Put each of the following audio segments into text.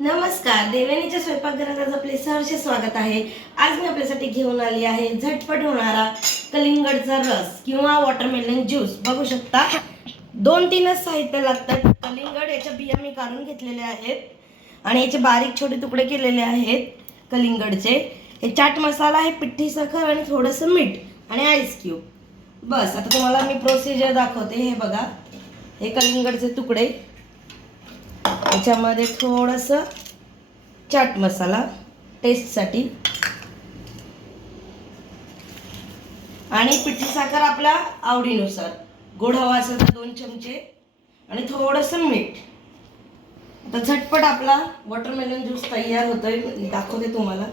नमस्कार, देवयानीच्या स्वयंपाकघरात आज आपले सहर्ष स्वागत आहे। आज मी आपल्यासाठी घेऊन आली आहे झटपट होणारा कलिंगडचा रस किंवा वॉटरमेलन ज्यूस। बघू शकता 2-3च साहित्य लागतात। कलिंगड याच्या बिया मी काढून घेतलेले आहेत आणि याचे बारीक छोटे तुकडे केलेले आहेत कलिंगडचे। हे चाट मसाला आहे, पिठी साखर आणि थोडंसं मीठ आणि आईस क्यूब। बस आता तुम्हाला मी प्रोसिजर दाखवते। हे बघा, हे कलिंगडचे तुकडे, याच्यामध्ये थोडंसं चाट मसाला टेस्टसाठी आणि पिठी साखर आपल्या आवडीनुसार, गोड हवा असेल तर 2 चमचे आणि थोडंसं मीठ। आता झटपट आपला वॉटरमेलन ज्यूस तयार होतोय, दाखवते तुम्हाला।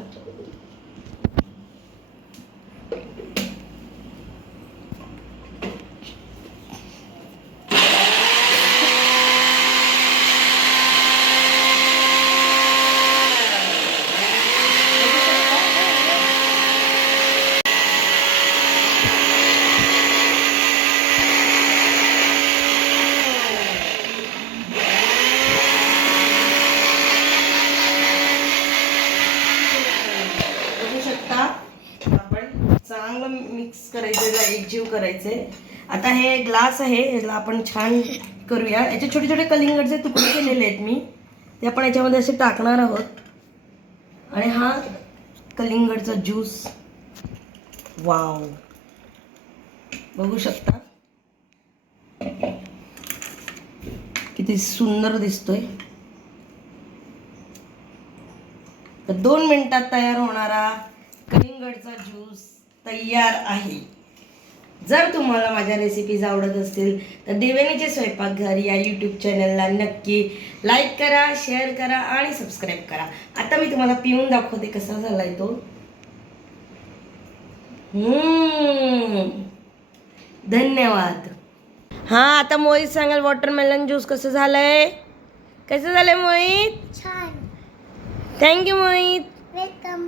आपण चांगलं मिक्स करायचं, एकजीव करायचे। आता हे ग्लास आहे, याला आपण छान करूया। याचे छोटे छोटे कलिंगडचे तुकडे केलेले आहेत मी, ते आपण याच्यामध्ये असे टाकणार आहोत आणि हा कलिंगडचा ज्यूस, वाव, बघू शकता किती सुंदर दिसतोय। तर 2 मिनिटात तयार होणारा कलिंगडचा ज्यूस तयार आहे। जर तुम्हाला माझ्या रेसिपीज आवडत असतील तर देवयानीचे स्वयंपाकघर या यूट्यूब चॅनलला नक्की लाईक करा, शेअर करा आणि सबस्क्राईब करा। आता मी तुम्हाला पिऊन दाखवते कसा झालाय तो। धन्यवाद। हां, आता मोहित सांगाल वॉटरमेलन ज्यूस कसं झालंय? कसं झालंय मोहित? छान। थँक्यू मोहित। वेलकम।